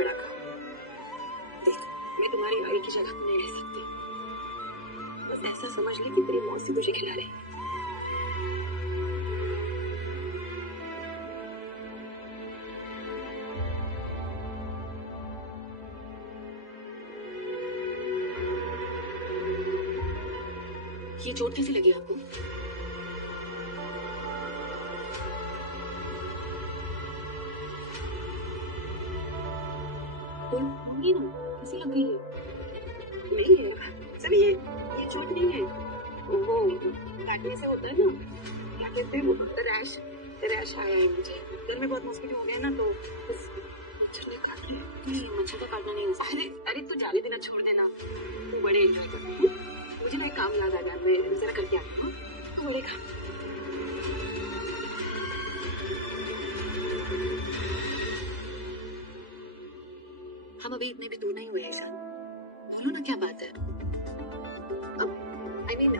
बड़ा काम। देख, मैं तुम्हारी आई की जगह नहीं रह सकती। बस ऐसा समझ ले कि तेरी मौसी तुझे खिला रही है। ये चोट कैसे लगी आपको? होंगी ना, कैसे लग गई है? नहीं है सर, ये चोट नहीं है, वो काटने से होता है ना, क्या कहते हैं वो, रैश आया है मुझे। घर में बहुत मॉस्किटो हो गया ना, तो मच्छर ने काट लिया। नहीं, मच्छर का काटना नहीं होता। अरे तू जाने देना, छोड़ देना, तू बड़े एंजॉय कर। मुझे ना एक काम याद आ गया, मैं जरा करके आती हूँ। तू बड़े काम। हम अभी इतने भी दूर नहीं हुए ईशान, बोलो ना क्या बात है। I mean,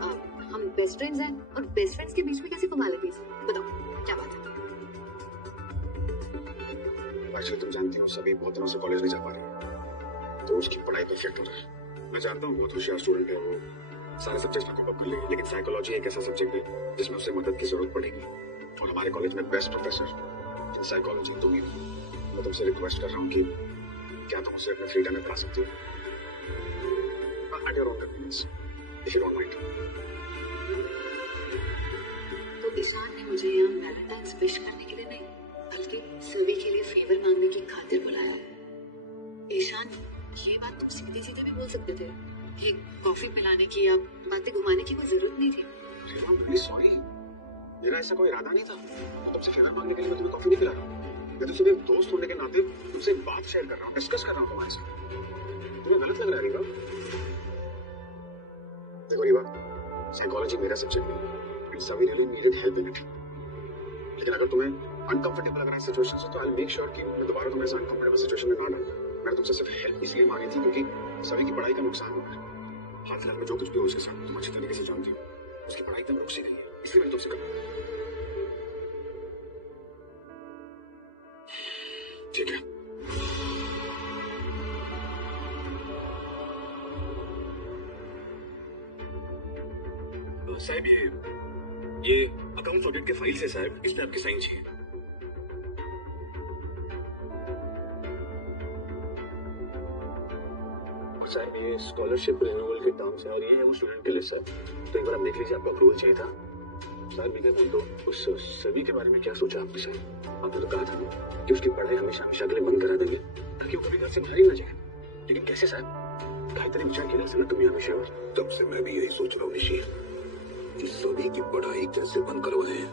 हम बेस्ट फ्रेंड्स हैं, और बेस्ट फ्रेंड्स के बीच में कैसे फॉर्मेलिटीज? बताओ क्या बात है? एक्चुअली तुम जानती हो सभी बहुत दिनों से कॉलेज नहीं जा पा रही है, तो उसकी पढ़ाई पर इफेक्ट हो रहा है। मैं जानता हूँ बहुत होशियार स्टूडेंट है वो, सारे सब्जेक्ट्स में कॉप कर लेगी, लेकिन साइकोलॉजी एक ऐसा सब्जेक्ट है जिसमें उसे मदद की जरूरत पड़ेगी, और हमारे कॉलेज में बेस्ट प्रोफेसर इन साइकोलॉजी तुम ही हो। मैं तुमसे रिक्वेस्ट कर रहा हूँ कि क्या तुम उसे अपने फ्री टाइम में पढ़ा सकती हो? At your own convenience, if you don't mind. तो ईशान ने मुझे यहाँ वैलेंटाइंस विश करने के लिए नहीं, बल्कि सभी के लिए फेवर मांगने की खातिर बुलाया। ईशान, ये बात तुम सीधे सीधे भी बोल सकते थे। एक कॉफी पिलाने की या बातें घुमाने की कोई जरूरत नहीं थी। रेवा, प्लीज सॉरी, मेरा ऐसा कोई इरादा नहीं था। मैं तुमसे फेवर मांगने के लिए मैं तुम्हें कॉफी नहीं पिला रहा। मैं तो सिर्फ एक दोस्त होने के नाते तुमसे एक बात शेयर कर रहा हूँ, डिस्कस कर रहा हूँ तुम्हारे साथ। तुम्हें गलत लग रहा है रीवा? देखो रीवा, साइकोलॉजी मेरा सब्जेक्ट नहीं है, इट्स सभी really needed help in it. लेकिन अगर तुम्हें अनकंफर्टेबल लग रहा है सिचुएशन से, तो आई विल मेक श्योर कि मैं दोबारा तुम्हें इस अनकंफर्टेबल सिचुएशन में ना डालूं। मैंने तुमसे सिर्फ हेल्प इसलिए मांगी थी क्योंकि सभी की पढ़ाई का नुकसान हो रहा है। हाल फिलहाल में जो कुछ भी हो उसके साथ तुम अच्छी तरीके से जानती हो, उसकी पढ़ाई एकदम रुक सी गई है, इसलिए मैंने तुमसे कहा। ठीक है, साहब ये अकाउंट ऑडिट के फाइल से साहब, इसमें आपकी साइन चाहिए। साहब ये स्कॉलरशिप रिन्यूअल के टर्म्स हैं, और ये है वो स्टूडेंट के लिए सर, तो एक बार आप देख लीजिए, आपको अप्रूवल चाहिए था। साहब मैं बोल दो, उस सभी के बारे में क्या सोचा आपने साहब? आपने तो कहा था कि उसकी पढ़ाई हमेशा हमेशा के लिए बंद करा देंगे ताकि वो कभी घर से बाहर ही ना जाए, लेकिन कैसे साहब? काहीतरी विचार केला असेल ना तुम्ही या विषयावर? तब से मैं भी यही सोच रहा हूँ निशी, कि सभी की पढ़ाई कैसे बंद करवाएं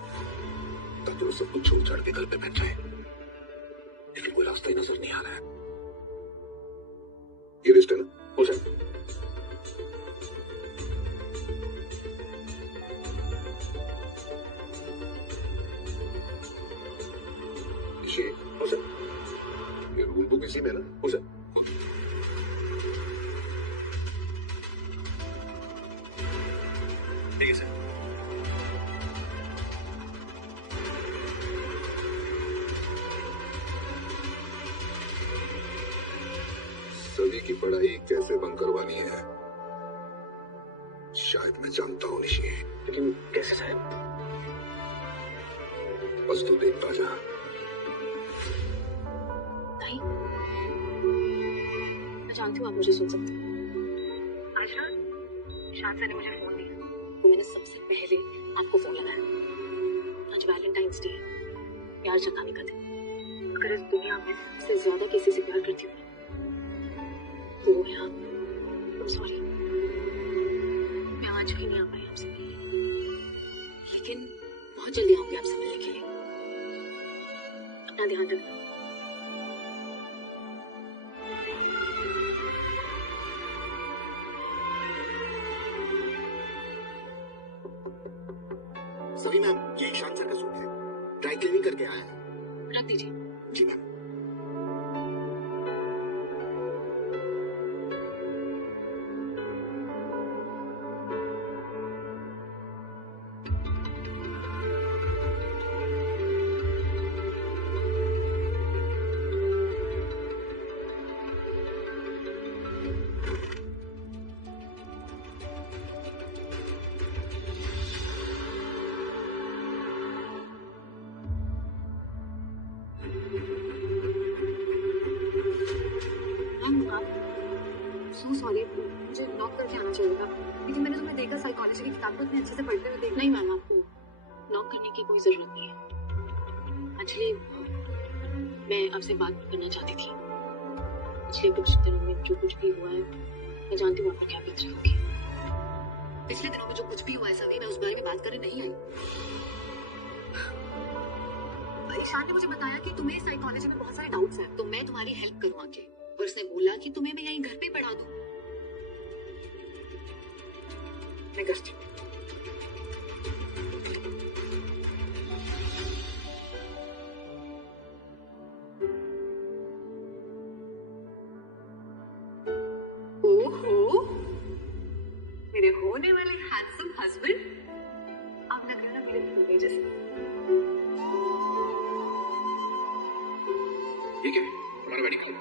ताकि वो सब कुछ छोड़ छाड़ के घर पे बैठ जाए, लेकिन कोई रास्ता ही नजर नहीं आ रहा है। ये लिस्ट है ना? हो जाए। ये हो जाए। ये रूल बुक इसी में ना? हो जाए। ठीक है सर। सभी की पढ़ाई कैसे बंद करवानी है शायद मैं जानता हूँ निशी, लेकिन कैसे साहब? बस तू देखता जा। नहीं, मैं जानती हूँ आप मुझे सुन सकते हो। आज ना शाद सर ने मुझे फोन दिया, तो मैंने सबसे पहले आपको फोन लगाया। आज वैलेंटाइंस डे, प्यार जताने का दिन। अगर इस दुनिया में सबसे ज्यादा किसी से प्यार करती हूँ तो वो है आप। सॉरी, मैं आज भी नहीं आ पाई आपसे मिलने, लेकिन बहुत जल्दी आऊंगी आपसे मिलने के लिए। अपना ध्यान रखना। सभी मैम, ये ईशान सर का सूट है, ड्राई क्लीनिंग करके आया है। रख दीजिए। जी मैम। चलेगा, लेकिन मैंने तुम्हें देखा साइकोलॉजी की किताब को इतने अच्छे से पढ़ते हुए। नहीं मैम, आपको नॉक करने की कोई जरूरत नहीं है। एक्चुअली मैं आपसे बात करना चाहती थी। पिछले कुछ दिनों में जो कुछ भी हुआ है, मैं जानती हूँ आपको क्या बीत रही होगी। पिछले दिनों में जो कुछ भी हुआ है सभी, मैं उस बारे में बात करने नहीं आई। ईशान ने मुझे बताया कि तुम्हें साइकोलॉजी में बहुत सारे डाउट्स हैं, तो मैं तुम्हारी हेल्प करूँ आके। और उसने बोला कि तुम्हें मैं यहीं घर पे पढ़ा दूँ। मैं करती हूँ। ओहो, मेरे होने वाले हैंडसम हस्बैंड, आप लग रहे ना मेरे बेटे जैसे। ठीक है, हमारा वेडिंग हॉल।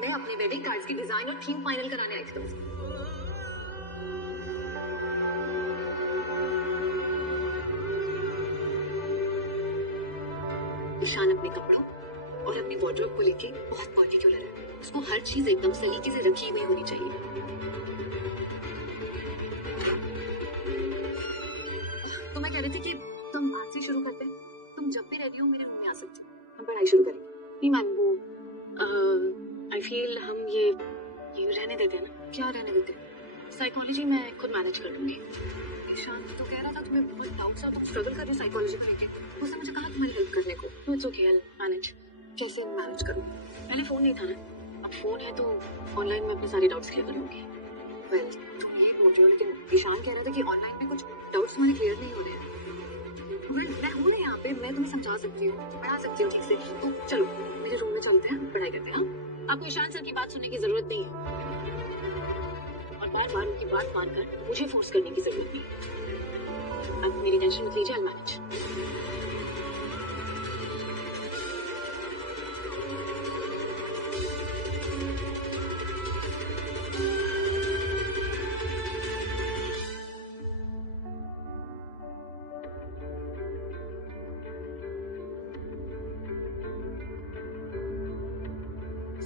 मैं अपने वेडिंग कार्ड्स की डिजाइन और थीम फाइनल कराने आई थी तुमसे। ईशान अपने कपड़ों और अपनी वार्डरोब को लेके बहुत पर्टिकुलर है। उसको हर चीज एकदम सलीके से रखी हुई होनी चाहिए। तो मैं कह रही थी कि तुम आज से शुरू करते हैं। तुम जब भी रेडी हो मेरे रूम में आ सकते हो, हम पढ़ाई शुरू करेंगे। नहीं मैम, वो आई फील हम ये रहने देते हैं ना। क्या रहने देते हैं? साइकोलॉजी मैं खुद मैनेज कर लूंगी। ईशान तो कह रहा था तुम्हें बहुत डाउट्स और तुम स्ट्रगल कर रही हो साइकोलॉजी को लेके। उसने मुझे कहा तुम्हारी हेल्प करने को। तो इट्स ओके, आई मैनेज। कैसे मैनेज करूं? पहले फोन नहीं था ना, अब फोन है तो ऑनलाइन में अपने सारे डाउट्स क्लियर कर लूंगी। वेल, तुम ये बोल रहे हो, लेकिन ईशान कह रहा था कि ऑनलाइन में कुछ डाउट्स तुम्हारे क्लियर नहीं हो रहे हैं। मैं हूँ ना यहाँ पे, मैं तुम्हें समझा सकती हूँ, पढ़ा सकती हूँ ठीक से। तो चलो मेरे रूम में चलते हैं, पढ़ाई करते हैं। आपको ईशान सर की बात सुनने की जरूरत नहीं है और बार बार उनकी बात मानकर मुझे फोर्स करने की जरूरत नहीं है। आप मेरी टेंशन मत लीजिए, आई मैनेज।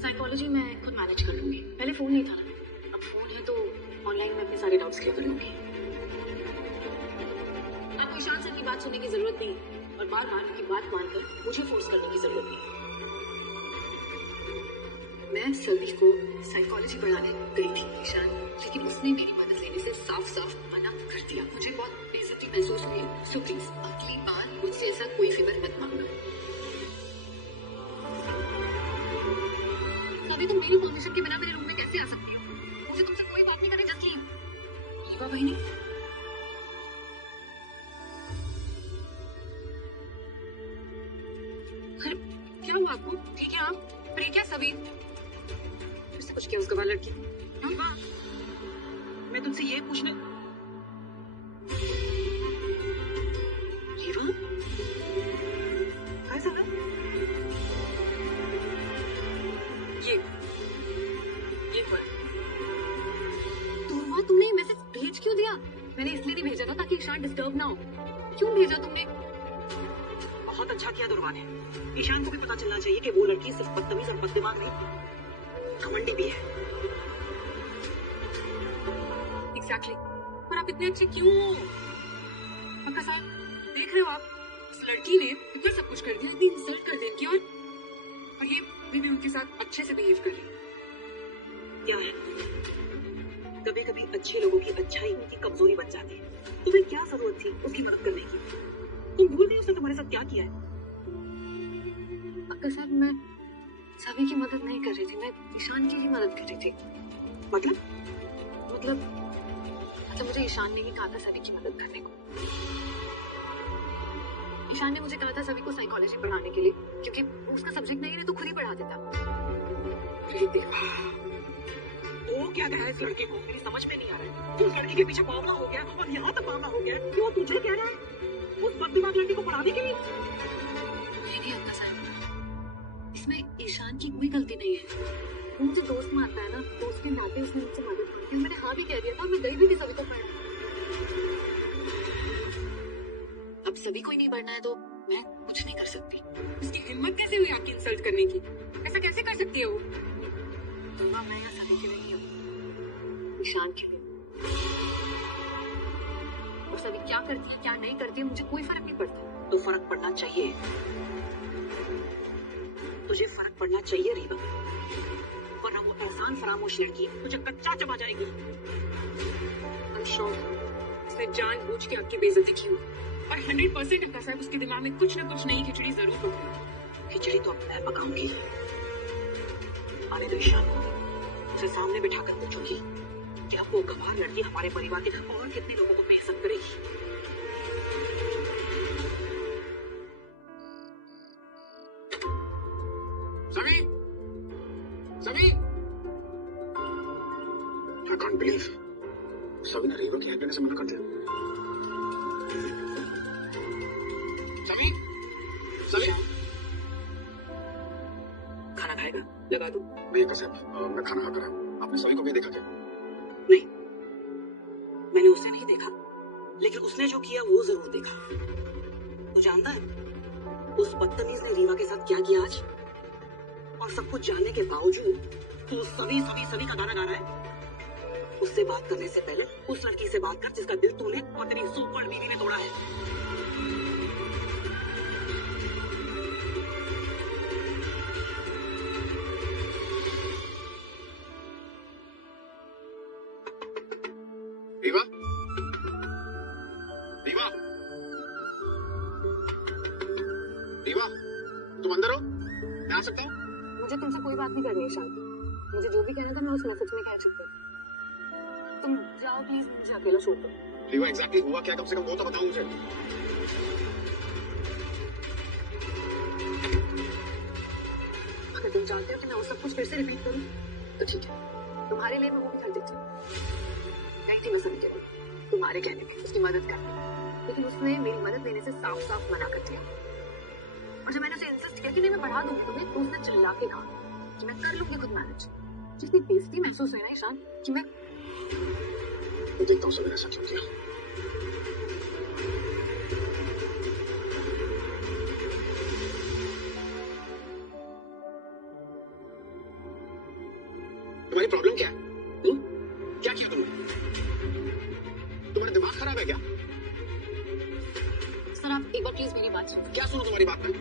साइकोलॉजी मैं खुद मैनेज कर लूंगी। पहले फोन नहीं था ना, अब फोन है तो ऑनलाइन में अपने सारे डाउट्स क्लियर कर लूंगी। आपको ईशान सर की बात सुनने की जरूरत नहीं है और बार बार उनकी बात मानकर मुझे फोर्स करने की जरूरत नहीं है। मैं सभी को साइकोलॉजी पढ़ाने गई थी ईशान, लेकिन उसने मेरी मदद लेने से साफ साफ मना कर दिया। मुझे बहुत बेइज्जती महसूस हुई। सो प्लीज अगली बार मुझसे ऐसा कोई फेवर मत मांगना। अभी तुम मेरी परमिशन के बिना मेरे रूम में कैसे आ सकती हो? मुझे तुमसे कोई बात नहीं करनी। Just leave. ईवा बहनी, अरे क्या हुआ आपको? ठीक है आप? पर ये क्या सभी फिर से कुछ किया उस गवार लड़की? हाँ, मैं तुमसे ये पूछने। ईवा क्या चल रहा है? ये हुआ। तो हुआ, तुमने ये मैसेज भेज क्यों दिया? मैंने इसलिए नहीं भेजा था ताकि ईशान डिस्टर्ब ना हो। क्यों भेजा तुमने? बहुत अच्छा किया दुर्वा ने। ईशान को भी पता चलना चाहिए कि वो लड़की सिर्फ बदतमीज और बददिमाग नहीं, घमंडी भी है। एग्जैक्टली। पर आप इतने अच्छे क्यों हो? पक्का साहब, देख रहे हो आप, उस लड़की ने इतना सब कुछ कर दिया, इतनी इंसल्ट कर दी इनकी, और ये भी उनके साथ अच्छे से बिहेव कर रही। क्या है, कभी कभी अच्छे लोगों की अच्छाई उनकी कमजोरी बन जाती है। तुम्हें क्या जरूरत थी उसकी मदद करने की? तुम भूल गई उसने तुम्हारे साथ क्या किया है? पक्का साहब, मैं सभी की मदद नहीं कर रही थी, मैं ईशान की ही मदद कर रही थी। मतलब मुझे ईशान ने ही कहा था सभी की मदद करने को। ईशान ने मुझे कहा था सभी को साइकोलॉजी पढ़ाने के लिए, क्योंकि उसका सब्जेक्ट नहीं है तो खुद ही पढ़ा देता। वो क्या कह रहा है इस लड़के को? मेरी समझ में नहीं आ रहा है। उस लड़की के पीछे मामला हो गया और यहाँ तक मामला हो गया, क्यों तुझे कह रहा है उस बददिमाग लड़की को पढ़ाने के लिए? नहीं अक्का साहब, इसमें ईशान की कोई गलती नहीं है। वो मुझे दोस्त मानता है ना, दोस्त के नाते उसने मुझसे मदद मांगी। मैंने हाँ भी कह दिया था, मैं गई भी थी सभी को पढ़ने। अब सभी को ही नहीं पढ़ना है तो मैं कुछ नहीं कर सकती। उसकी हिम्मत कैसे हुई आपकी इंसल्ट करने की? ऐसा कैसे कर सकती है वो? मैं यहाँ सभी के लिए नहीं हूँ, ईशान के लिए। और सभी क्या करती है क्या नहीं करती है मुझे कोई फर्क नहीं पड़ता। तो फर्क पड़ना चाहिए, तुझे फर्क पड़ना चाहिए रीवा, वरना वो एहसान फरामोश लड़की तुझे कच्चा चबा जाएगी। I'm sure उसने जानबूझ के आपकी बेइज्जती की और 100% अक्का साहब उसके दिमाग में कुछ न कुछ नई खिचड़ी जरूर पकड़ी। खिचड़ी तो अब मैं पकाऊंगी। आने दो ईशान को, उसे सामने बिठाकर पूछूंगी कि अब वो गंवार लड़की हमारे परिवार के और कितने लोगों को बेइज्जत करेगी। सभी सभी I can't believe सभी ने रीवा की हेल्प लेने से मना कर दिया। सभी सभी खाना खाएगा? लगा दूं? नहीं अक्का साहब, मैं खाना खाकर आया। आपने सभी को भी देखा क्या? नहीं, मैंने उसे नहीं देखा, लेकिन उसने जो किया वो जरूर देखा। तू जानता है उस बदतमीज ने रीवा के साथ क्या किया आज? और सब कुछ जानने के बावजूद तू सभी का गाना गा रहा है। उससे बात करने से पहले उस लड़की से बात कर जिसका दिल तूने और तेरी सुपर बीवी ने तोड़ा है। रीवा रीवा रीवा तुम अंदर हो? मैं आ सकता हूँ? मुझे तुमसे कोई बात नहीं करनी है शांत। मुझे जो भी कहना था मैं उस मैसेज में कह चुकी हूँ। तुम जाओ प्लीज, मुझे अकेला छोड़ दो। रीवा एग्जैक्टली हुआ क्या कम से कम वो तो बताओ मुझे। अगर तुम चाहते हो कि मैं वो सब कुछ फिर से रिपीट करूं तो ठीक है, तुम्हारे लिए मैं वो भी कर देती हूँ। गई थी मैं सनी के पास तुम्हारे कहने पे उसकी मदद करने, लेकिन उसने मेरी मदद लेने से साफ साफ मना कर दिया। और जब मैंने उसे इंसिस्ट किया कि नहीं मैं पढ़ा दूंगी तुम्हें, तो उसने चिल्ला के कहा कि मैं कर लूंगी खुद मैनेज। जितनी बेइज्जती महसूस हुई ना ईशान कि मैं देखता हूँ सभी ने ऐसा क्यों किया। तुम्हारी प्रॉब्लम क्या है? क्या किया तुमने? तुम्हारा दिमाग खराब है क्या? सर आप एक बार प्लीज मेरी बात सुनो। क्या सुनो तुम्हारी बात में?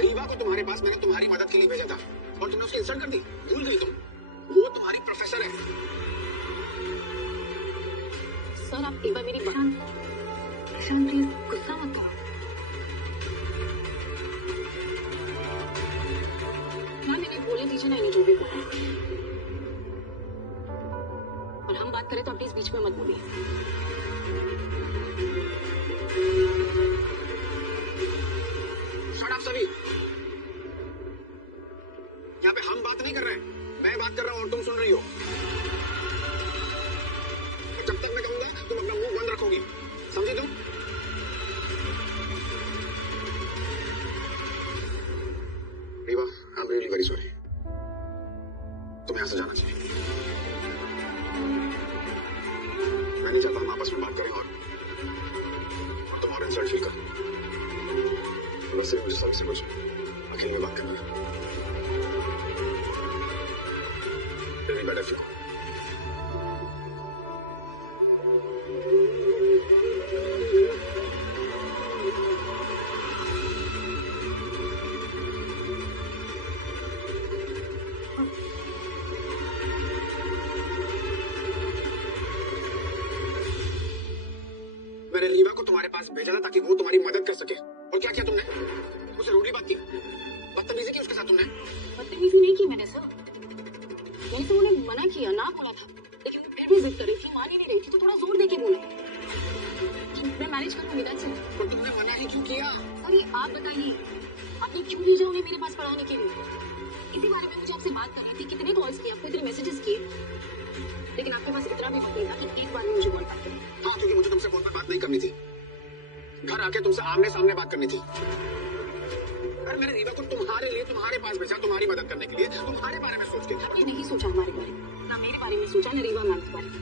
रीवा को तुम्हारे पास मैंने तुम्हारी मदद के लिए भेजा था और तुमने उसकी इंसल्ट कर दी। भूल गई तुम? वो तुम्हारी प्रोफेसर है। सर आप एक बार मेरी बात, ईशान प्लीज गुस्सा मत करो। हाँ मैंने बोलने दीजिए ना इन्हें जो भी बोला, और हम बात करें तो आप प्लीज बीच में मत बोलिए। शट अप सभी। यहाँ पे हम बात नहीं कर रहे हैं, मैं बात कर रहा हूँ और तुम सुन रही हो। जब तक मैं कहूंगा तुम अपना मुंह बंद रखोगी, समझी तुम? Rewa, I am really very sorry. तुम्हें यहाँ से जाना चाहिए। मैं नहीं चाहता हम आपस में बात करें और तुम और इंसल्ट फील करो। बस सिर्फ मुझे सबसे कुछ अकेले में बात करना है। It'll be better if you go. मैंने रीवा को तुम्हारे पास भेजा था ताकि वो तुम्हारी मदद कर सके, और क्या किया तुमने? उसे रूडली बात की, बदतमीजी की उसके साथ तुमने। बदतमीजी नहीं की मैंने सर, मैंने तो उन्हें मना किया, ना बोला था, लेकिन फिर भी जिद कर रही थी, मान ही नहीं रही थी, तो थोड़ा जोर देके बोला मैं मैनेज कर लूंगी। That's it. पर तुमने मना ही क्यों किया? अरे आप बताइए, आपने क्यों भेजा उन्हें मेरे पास पढ़ाने के लिए? इसी बारे में मुझे आपसे बात करनी थी। कितने कॉल्स किए आपको, इतने मैसेजेस किए, लेकिन आपके पास इतना भी वक्त नहीं था कि एक बार में मुझे कॉल बात करें। हाँ, क्योंकि मुझे तुमसे फोन पर बात नहीं करनी थी, घर आके तुमसे आमने सामने बात करनी थी। अरे मैंने रीवा को तुम्हारे लिए तुम्हारे पास भेजा, तुम्हारी मदद करने के लिए, तुम्हारे बारे में सोच के। आपने नहीं सोचा हमारे बारे में, ना मेरे बारे में सोचा, ना रीवा मैम के बारे में।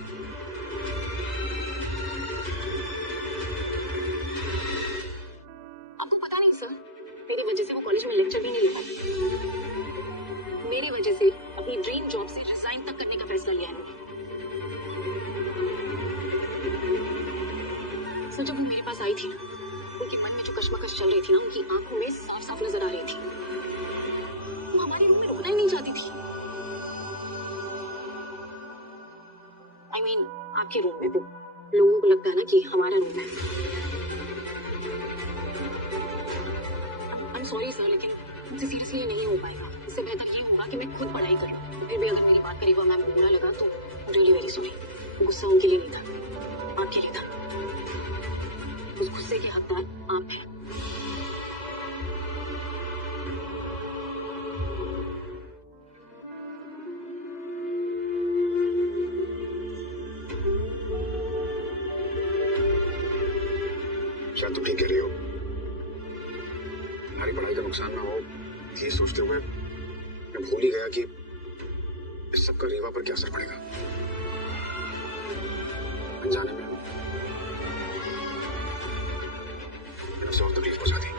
आपको पता नहीं सर, मेरी वजह से वो कॉलेज में लेक्चर भी नहीं ले पाती। मेरी वजह से अपनी ड्रीम जॉब से रिजाइन तक करने का फैसला लिया है उन्होंने। दरअसल जब वो मेरे पास आई थी ना, उनके मन में जो कश्मकश चल रही थी ना, उनकी आंखों में साफ साफ नजर आ रही थी। वो हमारे रूम में रुकना ही नहीं चाहती थी। I mean, आपके रूम में वो लोगों को लगता है ना कि हमारा रूम है। I'm sorry सर, लेकिन मुझसे सीरियसली नहीं हो पाएगा। इससे बेहतर ये होगा कि मैं खुद पढ़ाई करूँ। फिर भी अगर मेरी बात करीबा मैम को बुरा लगा तो रियली वेरी सॉरी। गुस्सा उनके लिए नहीं था, आपके लिए था। उस गुस्से के हकदार आप हैं। शायद तुम ठीक कह रही हो। हमारी पढ़ाई का नुकसान ना हो, ये सोचते हुए मैं भूल ही गया कि इस सब का रीवा पर क्या असर पड़ेगा। अनजाने में मैंने उसे और तकलीफ पहुंचा दी।